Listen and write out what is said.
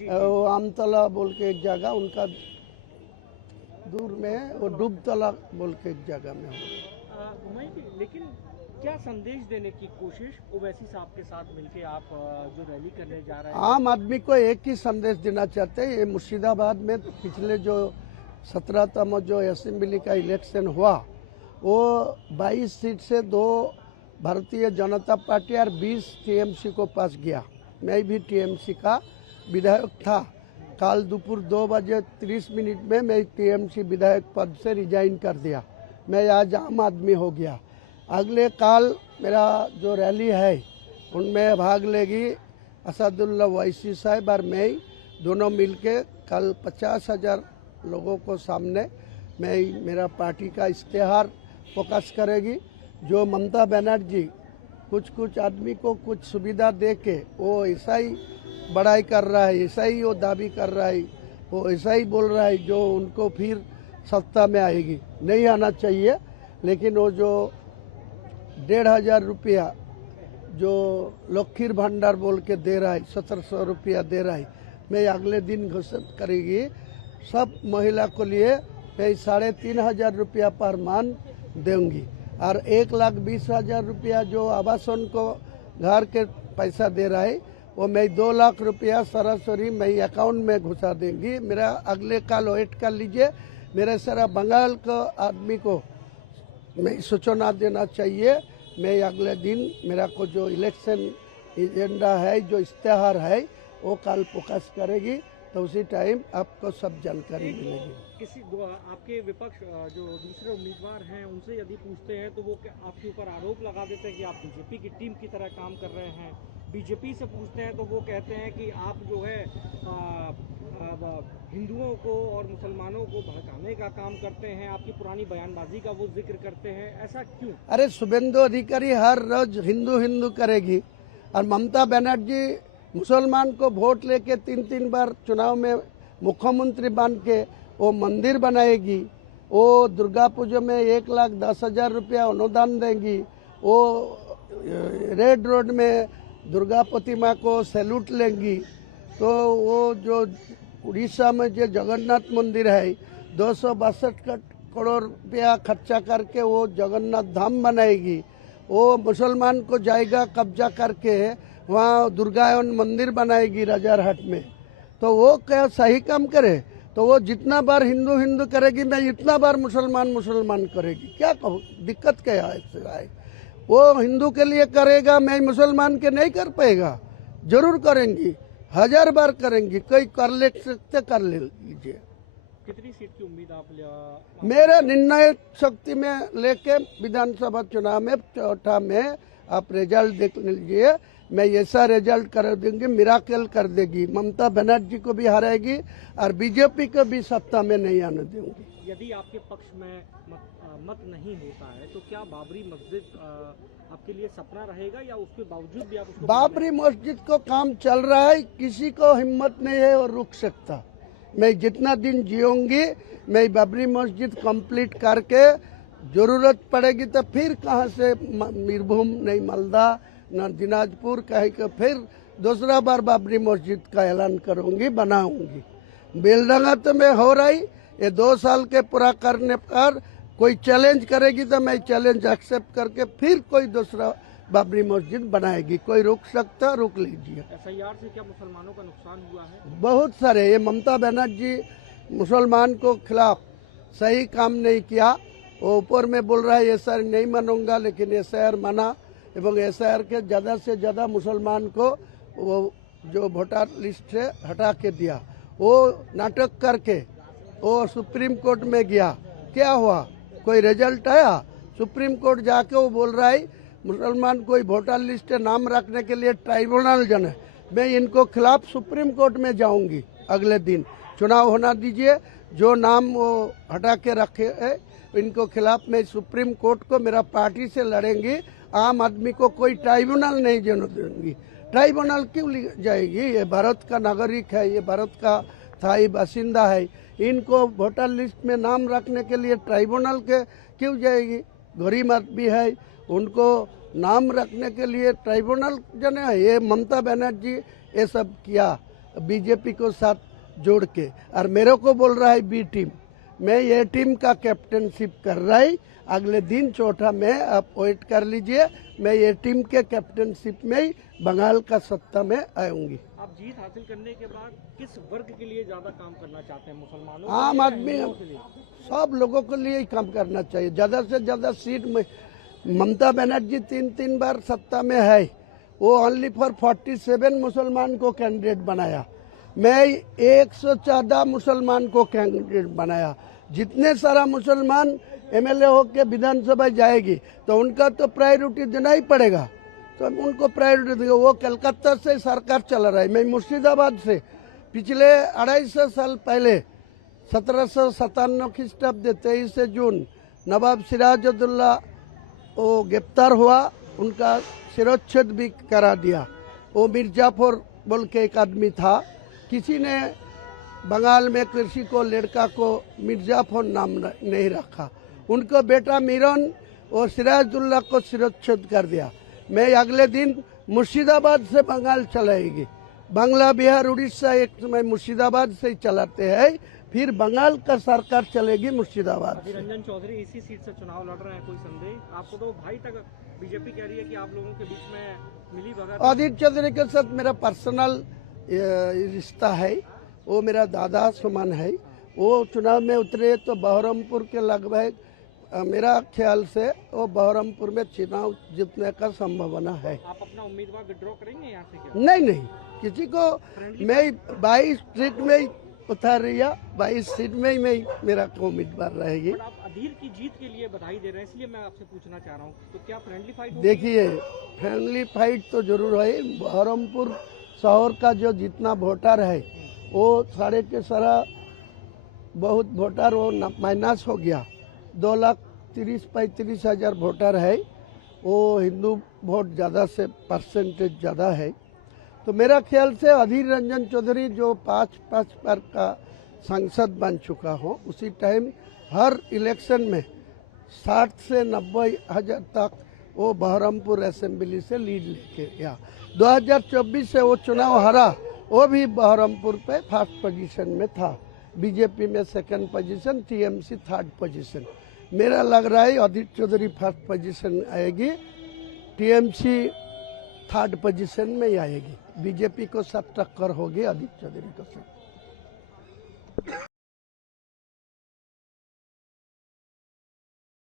वो आमतला बोल के एक जगह उनका दूर में, वो डूबतला बोल के एक जगह में हो। लेकिन क्या संदेश देने की कोशिश ओवैसी साहब के साथ मिलके आप जो रैली करने जा रहे हैं? आम आदमी को एक ही संदेश देना चाहते हैं। ये मुर्शिदाबाद में पिछले जो 17तम जो असेंबली का इलेक्शन हुआ, वो 22 सीट से 2 भारतीय जनता पार्टी और 20 टीएमसी को पास गया। मैं भी टीएमसी का विधायक था। कल दोपहर 2:30 में मैं टीएमसी विधायक पद से रिजाइन कर दिया। मैं आज आम आदमी हो गया। अगले काल मेरा जो रैली है उनमें भाग लेगी असदुल्ला ओवैसी साहब और मैं दोनों मिलके कल 50,000 लोगों को सामने मैं मेरा पार्टी का इश्तेहार फोकस करेगी। जो ममता बनर्जी कुछ आदमी को कुछ सुविधा दे के वो ऐसा ही बड़ाई कर रहा है, ऐसा ही वो दावी कर रहा है, वो ऐसा ही बोल रहा है जो उनको फिर सत्ता में आएगी। नहीं आना चाहिए। लेकिन वो जो 1,500 रुपया जो लखीर भंडार बोल के दे रहा है, 1700 रुपया दे रहा है, मैं अगले दिन घोषित करेगी सब महिला को लिए मैं 3,500 रुपया पर मान दूंगी। और 1,20,000 रुपया जो आवासन को घर के पैसा दे रहा है वो मैं 2 लाख रुपया सरासरी मैं अकाउंट में घुसा देंगी। मेरा अगले काल वेट कर लीजिए। मेरे सारा बंगाल का आदमी को मैं सूचना देना चाहिए। मैं अगले दिन मेरा को जो इलेक्शन एजेंडा है, जो इश्तेहार है, वो कल फोकस करेगी, तो उसी टाइम आपको सब जानकारी मिलेगी। किसी आपके विपक्ष जो दूसरे उम्मीदवार हैं उनसे यदि पूछते हैं तो वो आपके ऊपर आरोप लगा देते हैं कि आप बीजेपी की टीम की तरह काम कर रहे हैं। बीजेपी से पूछते हैं तो वो कहते हैं कि आप जो है हिंदुओं को और मुसलमानों को भड़काने का काम करते हैं, आपकी पुरानी बयानबाजी का वो जिक्र करते हैं। ऐसा क्यों? अरे शुभेंदु अधिकारी हर रोज हिंदू हिंदू करेगी और ममता बनर्जी मुसलमान को वोट लेके 3 बार चुनाव में मुख्यमंत्री बन के वो मंदिर बनाएगी। वो दुर्गा पूजा में 1,10,000 रुपया अनुदान देंगी। वो रेड रोड में दुर्गा प्रतिमा को सैल्यूट लेंगी। तो वो जो उड़ीसा में जो जगन्नाथ मंदिर है 262 करोड़ रुपया खर्चा करके वो जगन्नाथ धाम बनाएगी। वो मुसलमान को जाएगा कब्जा करके वहाँ दुर्गायन मंदिर बनाएगी राजारहाट में। तो वो क्या सही काम करे? तो वो जितना बार हिंदू हिंदू करेगी, मैं इतना बार मुसलमान मुसलमान करेगी। क्या कहूँ, दिक्कत क्या है? वो हिंदू के लिए करेगा, मैं मुसलमान के नहीं कर पाएगा। जरूर करेंगी, 1000 बार करेंगी। कोई कर ले सकते कर ले लीजिए। कितनी सीट की उम्मीद आप मेरे निर्णय शक्ति में लेके विधानसभा चुनाव में 4ठा में आप रिजल्ट देख लीजिए। मैं ऐसा रिजल्ट कर देंगे, मिराकल कर देगी। ममता बनर्जी को भी हराएगी और बीजेपी को भी सत्ता में नहीं आने देंगी। यदि आपके पक्ष में मत नहीं होता है तो क्या बाबरी मस्जिद आपके लिए सपना रहेगा या उसके बावजूद भी आप उसको? बाबरी मस्जिद को काम चल रहा है, किसी को हिम्मत नहीं है और रुक सकता। मैं जितना दिन जीऊंगी मैं बाबरी मस्जिद कंप्लीट करके जरूरत पड़ेगी तो फिर कहाँ से बीरभूम नहीं मालदा न दिनाजपुर कहीं के फिर दूसरा बार बाबरी मस्जिद का ऐलान करूंगी, बनाऊंगी। बेलडंगा तो मैं हो रही, ये 2 साल के पूरा करने पर कोई चैलेंज करेगी तो मैं चैलेंज एक्सेप्ट करके फिर कोई दूसरा बाबरी मस्जिद बनाएगी। कोई रुक सकता, रुक लीजिए। एफआईआर से क्या मुसलमानों का नुकसान हुआ है? बहुत सारे। ये ममता बनर्जी मुसलमान को खिलाफ सही काम नहीं किया। वो ऊपर में बोल रहा है एसआईआर नहीं मानूंगा, लेकिन एसआईआर माना एवं एसआईआर के ज़्यादा से ज़्यादा मुसलमान को वो जो वोटर लिस्ट से हटा के दिया। वो नाटक करके वो सुप्रीम कोर्ट में गया। क्या हुआ? कोई रिजल्ट आया? सुप्रीम कोर्ट जाके वो बोल रहा है मुसलमान कोई वोटर लिस्ट नाम रखने के लिए ट्राइब्यूनल जाना। मैं इनको खिलाफ सुप्रीम कोर्ट में जाऊंगी। अगले दिन चुनाव होना दीजिए, जो नाम वो हटा के रखे है इनको खिलाफ मैं सुप्रीम कोर्ट को मेरा पार्टी से लड़ेंगी। आम आदमी को कोई ट्राइब्यूनल नहीं जाने देंगी। ट्राइब्यूनल क्यों जाएगी? ये भारत का नागरिक है, ये भारत का स्थायी बासिंदा है। इनको वोटर लिस्ट में नाम रखने के लिए ट्राइब्यूनल के क्यों जाएगी? गरीब आदमी है, उनको नाम रखने के लिए ट्राइब्यूनल जाने। ये ममता बनर्जी ये सब किया बीजेपी को साथ जोड़ के, और मेरे को बोल रहा है बी टीम। मैं ये टीम का कैप्टनशिप कर रहा है। अगले दिन चौथा में आप वेट कर लीजिए, मैं ये टीम के कैप्टनशिप में ही बंगाल का सत्ता में आऊंगी। आप जीत हासिल करने के बाद किस वर्ग के लिए ज्यादा काम करना चाहते हैं? मुसलमानों आम के लिए या आदमी हिंदुओं के लिए? सब लोगों के लिए ही काम करना चाहिए। ज़्यादा से ज़्यादा सीट में ममता बनर्जी 3 बार सत्ता में है, वो ओनली फॉर 47 मुसलमान को कैंडिडेट बनाया। मैं 114 मुसलमान को कैंडिडेट बनाया। जितने सारा मुसलमान एमएलए होके विधानसभा जाएगी तो उनका तो प्रायोरिटी देना ही पड़ेगा, तो हम उनको प्रायोरिटी देंगे। वो कलकत्ता से सरकार चला रहा है, मैं मुर्शिदाबाद से पिछले 250 साल पहले 1757 ख्रीष्टाब्द 23 जून नवाब सिराजुद्दौला वो गिरफ्तार हुआ, उनका शिरोच्छेद भी करा दिया। वो मिर्जापुर बोल के एक आदमी था, किसी ने बंगाल में किसी को लड़का को मिर्जापुर नाम नहीं रखा, उनको बेटा मीरन और सिराजुद्दौला को शिरोच्छेद कर दिया। मैं अगले दिन मुर्शिदाबाद से बंगाल चलाएगी, बांग्ला बिहार उड़ीसा एक समय मुर्शिदाबाद से ही चलाते हैं, फिर बंगाल का सरकार चलेगी मुर्शिदाबाद अधीर से। रंजन चौधरी इसी सीट से चुनाव लड़ रहे हैं, कोई संदेह? आपको तो भाई तक बीजेपी कह रही है कि आप लोगों के बीच में मिली भगत। अधीर चौधरी के साथ मेरा पर्सनल रिश्ता है, वो मेरा दादा समान है। वो चुनाव में उतरे तो बहरमपुर के लगभग मेरा ख्याल से वो बहरमपुर में चुनाव जीतने का संभावना है। आप अपना उम्मीदवार विड्रॉ करेंगे यहाँ से क्या? नहीं, किसी को मैं 22 सीट में ही उतार रहा, 22 सीट में ही मैं मेरा उम्मीदवार रहेगी। बट आप अधीर की जीत के लिए बधाई दे रहे हैं, इसलिए मैं आपसे पूछना चाह रहा हूँ, तो क्या फ्रेंडली फाइट होगी? देखिए, फ्रेंडली फाइट तो जरूर है। बहरमपुर शहर का जो जितना वोटर है वो सारे के सारा बहुत वोटर वो माइनस हो गया। 2,30,35,000 वोटर है, वो हिंदू वोट ज़्यादा से परसेंटेज ज़्यादा है। तो मेरा ख्याल से अधीर रंजन चौधरी जो 5 बार का सांसद बन चुका हो, उसी टाइम हर इलेक्शन में 60 से 90 हज़ार तक वो बहरमपुर असेंबली से लीड लेके गया। 2024 से वो चुनाव हारा, वो भी बहरमपुर पे फर्स्ट पोजीशन में था, बीजेपी में second position, TMC third position. मेरा लग रहा है अधीर चौधरी फर्स्ट पोजीशन आएगी, टीएमसी थर्ड पोजीशन में ही आएगी, बीजेपी को सब टक्कर होगी अधीर चौधरी को।